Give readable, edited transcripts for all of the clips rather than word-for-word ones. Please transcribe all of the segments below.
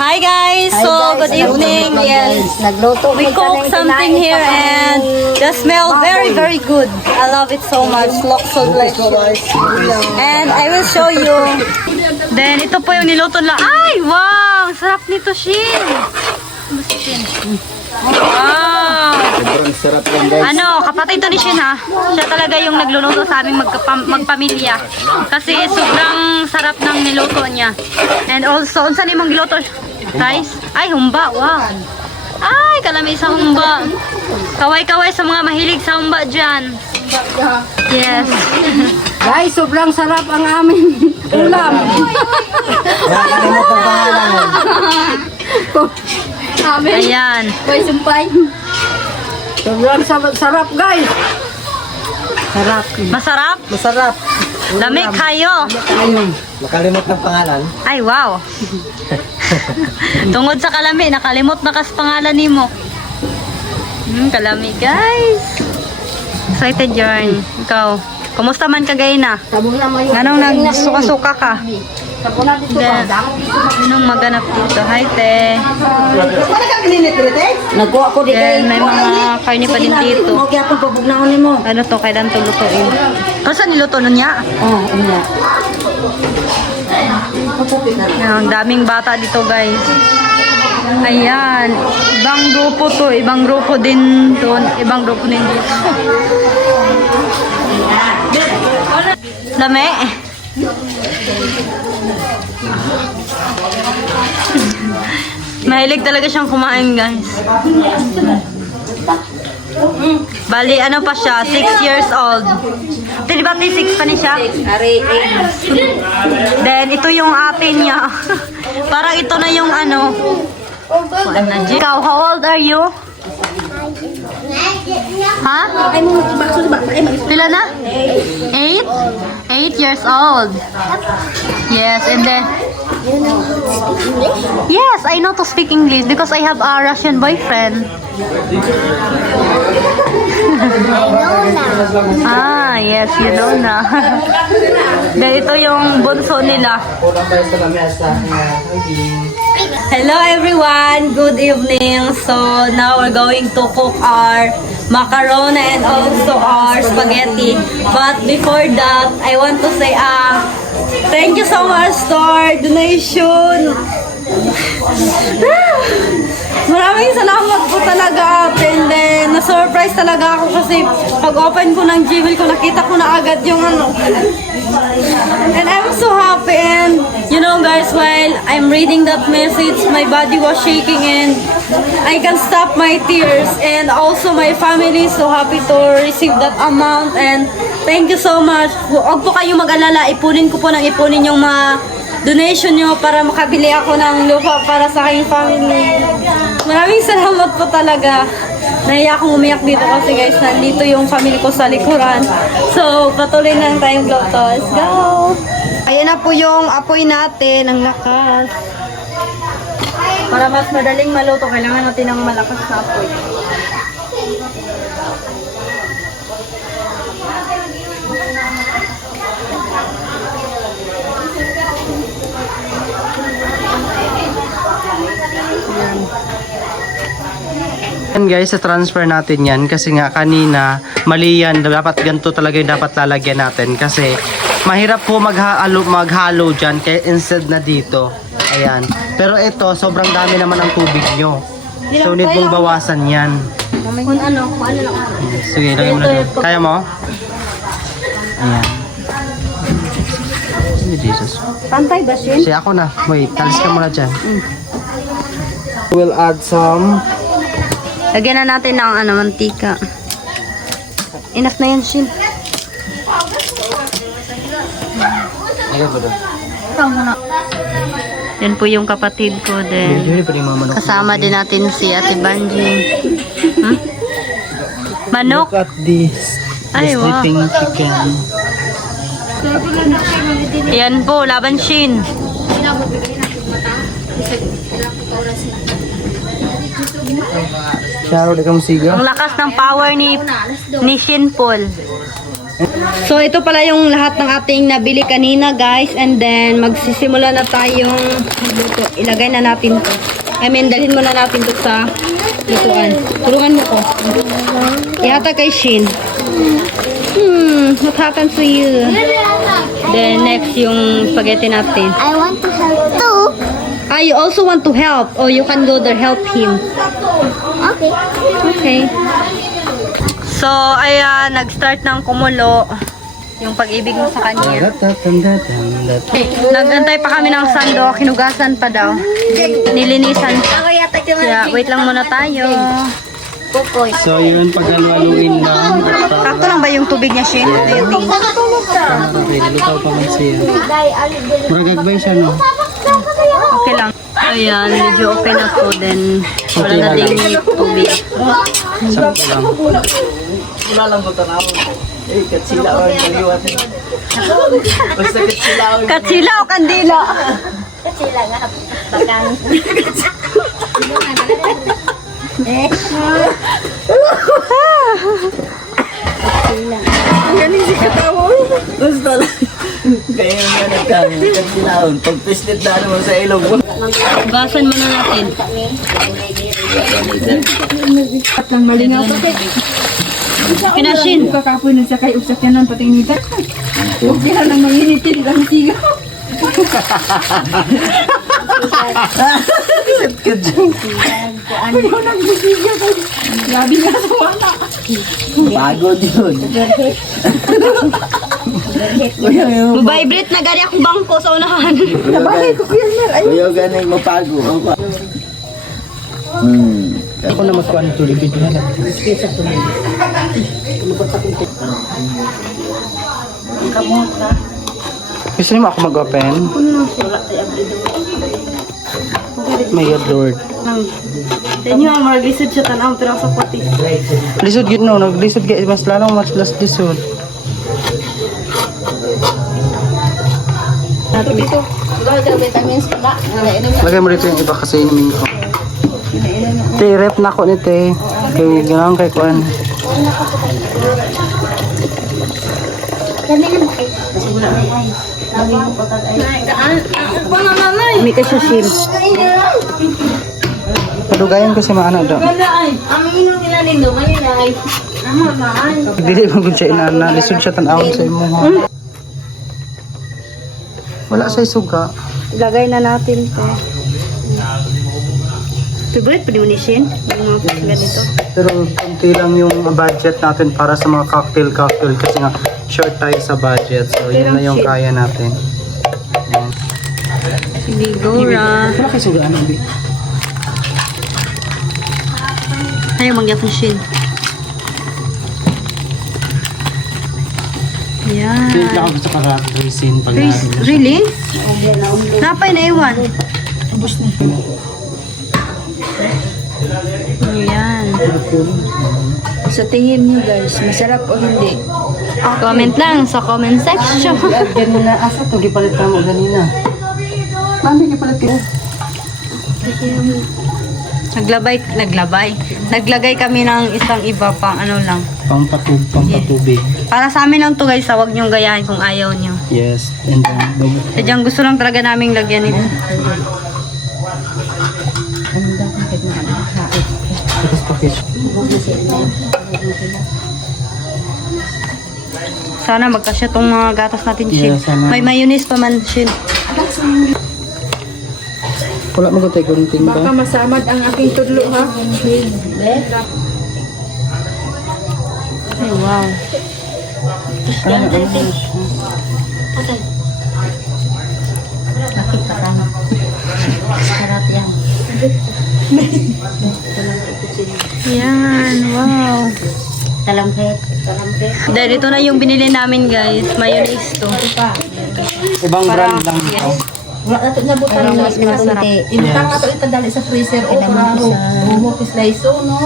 Hi guys! So, good evening. Yes, Nagluto we cook something here and the smell very good. I love it so much. Looks so delicious. And I will show you. Then, ito po yung niluto nila. Ay, wow! Sarap nito, Shin! Wow! Sobrang sarap yan, guys. Ano, kapatid to ni Shin ha. Siya talaga yung nagluluto sa aming magpamilya. Kasi sobrang sarap ng niluto niya. And also, unsa ni mong giluto? Rice? Ay, humba. Wow. Ay, kalami sa humba. Kaway-kaway sa mga mahilig sa humba dyan. Yes. Guys, sobrang sarap ang aming ulam. Nakakalimot ang pangalan mo. Ayan. Boy, sumpay. Sobrang sarap, guys. Sarap. Masarap? Masarap. Lamig kayo. Ayun. Nakalimot ng pangalan. Ay, wow. Tungod sa kalami, nakalimot na kas pangalan ni mo. Kalami, guys. Excited yarn. Ikaw, kumusta man ka na? Sabong naman yung... Anong nagsuka-suka ka? Sabong na dito. Anong maganap dito? Hi, te. Nagkuha ko dito. Then, may mga karne pa din dito. Kaya akong pabugnaon mo. Ano to? Kailan to lutuin? Ano sa niluto nun niya? Oh, ano. Ang daming bata dito, guys. Ayan. Ibang grupo to. Ibang grupo din doon. Ibang grupo din dito. Lame. Mahilig talaga siyang kumain, guys. Bali, ano pa siya? 6 years old. Di ba 6 pa ni siya? Then, ito yung ate niya. Parang ito na yung ano. Ikaw, how old are you? Ha? Pila na? 8? 8 years old. Yes, and then... Yes, I know to speak English because I have a Russian boyfriend. Ah, yes, you know na. Then ito yung bunso nila. Hello everyone, good evening. So now we're going to cook our macaroni and also our spaghetti. But before that, I want to say thank you so much to our donation. Maraming salamat po talaga, and then na-surprise talaga ako kasi pag-open ko ng Gmail ko, nakita ko na agad yung ano. And I'm so happy, and you know guys, while I'm reading that message, my body was shaking and I can stop my tears, and also my family is so happy to receive that amount, and thank you so much. Huwag po kayong mag-alala, ipunin ko po ng ipunin yung mga donation nyo para makabili ako ng lupa para sa aking family. Maraming salamat po talaga. Nahiya akong umiyak dito kasi guys, nandito yung family ko sa likuran. So, patuloy na lang tayong vlog to. Let's go! Ayan na po yung apoy natin, ang lakas. Para mas madaling maluto, kailangan natin ng malakas na apoy. Yan guys, transfer natin yan kasi nga kanina mali yan, dapat ganito talaga yung dapat lalagyan natin kasi mahirap po maghalo dyan kaya instead na dito. Ayan. Pero ito, sobrang dami naman ang tubig nyo. So need mong bawasan yan. Kung ano lang. Sige, lagay mo na dyan. Kaya mo? Ayan. Oh, Jesus. Pantay ba siya? Sige, ako na. Wait, talis ka muna dyan. We'll add some... Lagyan na natin ng mantika. Enough na yan, Shin. Ayaw ba doon? Ikaw muna. Yan po yung kapatid ko din. Kasama din natin si Ate Banji. Manok? Look at this. Ay, wow. Sleeping chicken. Yan po, laban Shin. Sharo, di ka musiga? Ang lakas ng power ni Shin Paul. So, ito pala yung lahat ng ating nabili kanina, guys. And then, magsisimula na tayong luto. Ilagay na natin to. Dalhin muna natin to sa lutuan. Tulungan mo ko. Ihata kay Shin. What happened to you? Then, next yung spaghetti natin. I want to help too. You also want to help. Or you can go there help him. Okay. Okay. So, ayan, nag-start ng kumulo yung pag-ibig mo sa kanya. Nagantay pa kami ng sando, kinugasan pa daw. Nilinisan. Kaya, wait lang muna tayo. So yun, paghaluin lang. Sakto lang ba yung tubig niya, Shin? What do you think? Lutaw pa man siya. Maragagbay siya, no? Okay lang. Ayan, medyo okay na po. Then, wala na ding tubig. Sakto lang. Wala lang po tanaw. Katsila o kaliwat. Basta katsila o. Katsila o kandila? Sila nga. Bakang. Galing si katawa. Basta lang. Kaya nga nagkatsilaon. Pag pislit na naman sa ilog mo. Basan muna natin. At nang malingaw pa kay. Pinashin. Kakapoy na siya kay usak yan ng patingnita. Huwag kaya nang manginitin ang sigaw. Ayaw nang busigaw. Grabe nga sa wala. Pagod yun. Vibrate na gari akong bangko sa unahan. Nabagay ko kuya Mer. Ay, Kuya ganay mapago. Ako na magkuhan ito. Libid na lang. Gusto niyo mo ako mag-open? My God, Lord. Then yung mag-lisod siya tanaw pero sa pati. Lisod yun, no? Naglisod kayo. Mas lalong mas lisod. Lagay mo rito yung iba kasi inumin ko. Te, rep na ako ni te. Kaya gano'n kay Kuan. Kami na ba? May kasyashim. Padugayan ko si Maana daw. Dili mo gud siya inana. Lisod siya tan-awon sa imo. Ha? Wala sa isuga. Lagay na natin to. Favorite pa ni Shin? Yung mga ganito. Pero konti lang yung budget natin para sa mga cocktail kasi nga short tayo sa budget. So yun na yung kaya natin. Ayan. Sigura. Wala kayo sugaan, Abi. Ayaw magyap ni Shin. Yan. Hindi ako gusto ka resin pag Really? Napay na iwan. Ayan. sa tingin niyo guys, masarap o hindi? Comment lang sa comment section. Ganina, asa to gipalit ka mo ganina. Paano gipalit ka? Naglagay kami ng isang iba pang ano lang. Pampatubig. Para sa amin lang to guys, wag niyong gayahin kung ayaw niyo. Yes, and then Sadyang gusto lang talaga naming lagyan ito. tapos package. Sana magkasya tong mga gatas natin, Shin. Yeah, sana. May mayonnaise pa man, Shin. Wala mo gutay kunting Baka ba? masamad ang aking tudlo ha. Ay, wow. Yan, wow. Dahil ito na yung binili namin guys. Mayonnaise to. Ibang brand lang ito. Parang mas masarap. Inutang ka to ipadali sa freezer o para humukis na iso no.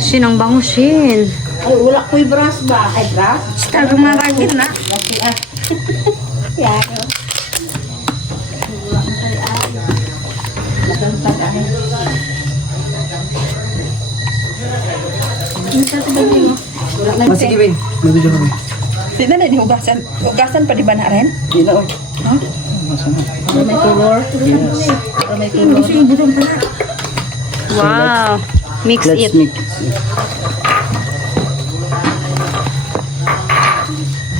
Shin, ang bango, Shin. Ay, wala ko'y brass ba? Ay, brass? Stag maragin na. Sige, Ben. Mag-video kami. Di na din hugasan. Hugasan pa di ba na rin? Hindi na, oh. Ha? Para may color. Yes. Para may color. Kasi yung budong pala. Wow. Mix Let's it. mix it.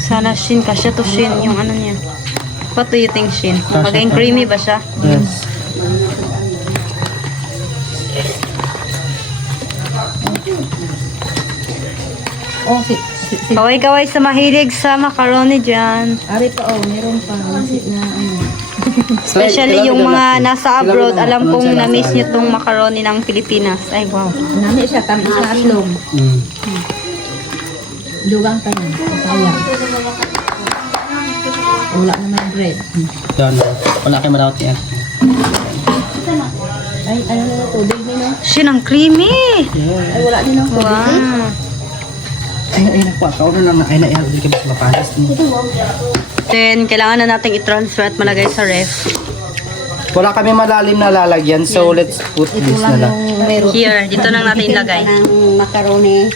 Sana Shin, kasya to Shin, yung ano niya. What do you think, Shin? Maging creamy ba siya? Yes. Oh, Kaway-kaway sa mahilig sa macaroni dyan. Ari pa, oh, meron pa. Masit na, ano. Especially yung mga nasa abroad, alam kong na-miss niyo tong macaroni ng Pilipinas. Ay, wow. Nami siya, tamis na aslong. Mm. Dugang pa niya. Sayang. Wala naman bread. Yan, wala kayo malawat yan. Ay, ano na tubig nila? Shin, ang creamy! Ay, wala din ang tubig. Wow. Ay, nagpakaw na lang na. Ay, hindi ka mas mapanas. Then, kailangan na nating i-transfer at malagay sa ref. Wala kami malalim na lalagyan, so let's put this na lang. Here, dito lang natin ilagay. Ng macaroni.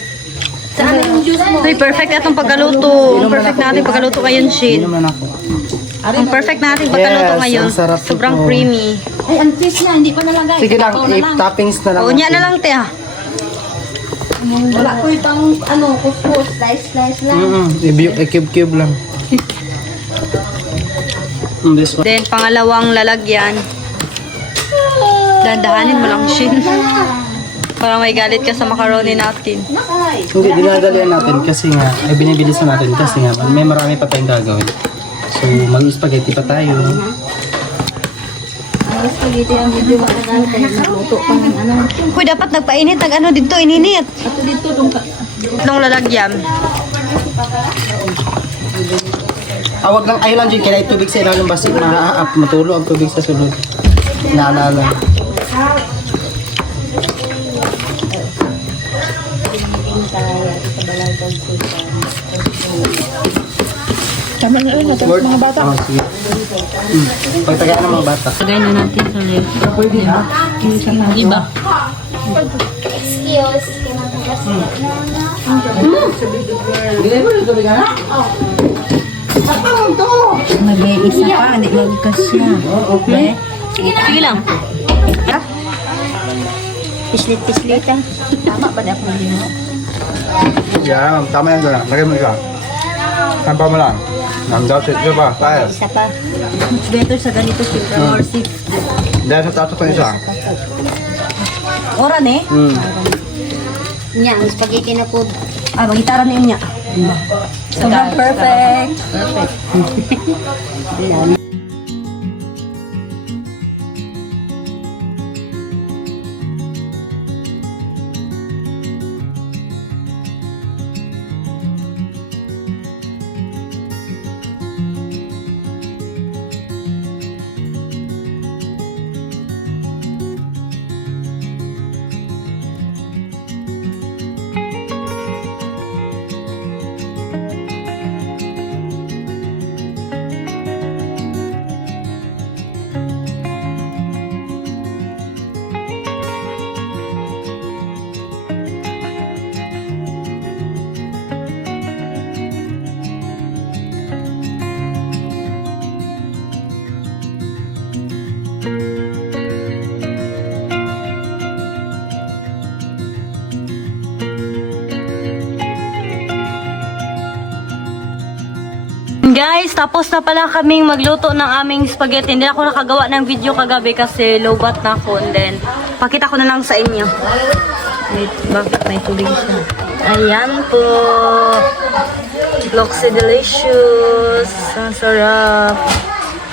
Saan yung juice mo? Uy, perfect na itong pagkaluto. Ang perfect natin pagkaluto ngayon, Shin. Inom na ako. Ang perfect natin pagkaluto Yes, ngayon. ang sarap Sobrang ito. creamy. Ay, ang cheese niya, hindi pa nalagay. Sige lang, Ikaw na lang. toppings na lang. O, niya na lang, te, ah. Wala ko itang, ano, kuskus. Slice lang. I-cube-cube lang. This one. Then, pangalawang lalagyan. Dandahanin mo lang, Shin. Parang may galit ka sa macaroni natin. Hindi, dinadalian natin kasi nga, ay binibilisan natin kasi nga, may marami pa tayong gagawin. So, mag-spaghetti pa tayo. Ang spaghetti ang medyo makagal kaya nagluto pa ng ano. Uy, dapat nagpainit. Ano dito, ininit. Ato dito, dong Tatlong lalagyan. Wag lang, ayun lang dyan, kailangan tubig sa ilalim basi matulo ang tubig sa sunod. Naalala. Tama na rin, natapos mga bata. Oh, sige. Pagtagaan ng mga bata. Lagay na natin sa ref. Pwede ha? Diba? Excuse. Bigay mo rin tubig ha? Mag-iisa pa, hindi magkas siya. Okay? Sige lang. Pislit-pislit. Tama ba na ako din? Dạ, tama yan doon. Lagay mo isa. Hampa mo lang. Nandang sit ba? Tayo. Isa pa. Much better sa ganito silver or six. Dahil sa tato ko isa. Oran eh. Nya, ang spaghetti na po. Ah, magitara na yun niya. Sobrang perfect. Guys, tapos na pala kaming magluto ng aming spaghetti. Hindi ako nakagawa ng video kagabi kasi low bat na ako. And then, pakita ko na lang sa inyo. Wait, bakit may tubig siya? Ayan po. Looks so delicious. Ang sarap.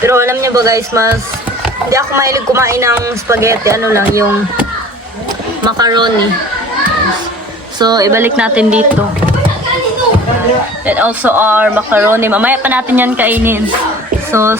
Pero alam niyo ba guys, hindi ako mahilig kumain ng spaghetti. Ano lang, yung macaroni. So, ibalik natin dito. And also our macaroni. Mamaya pa natin yan kainin. So,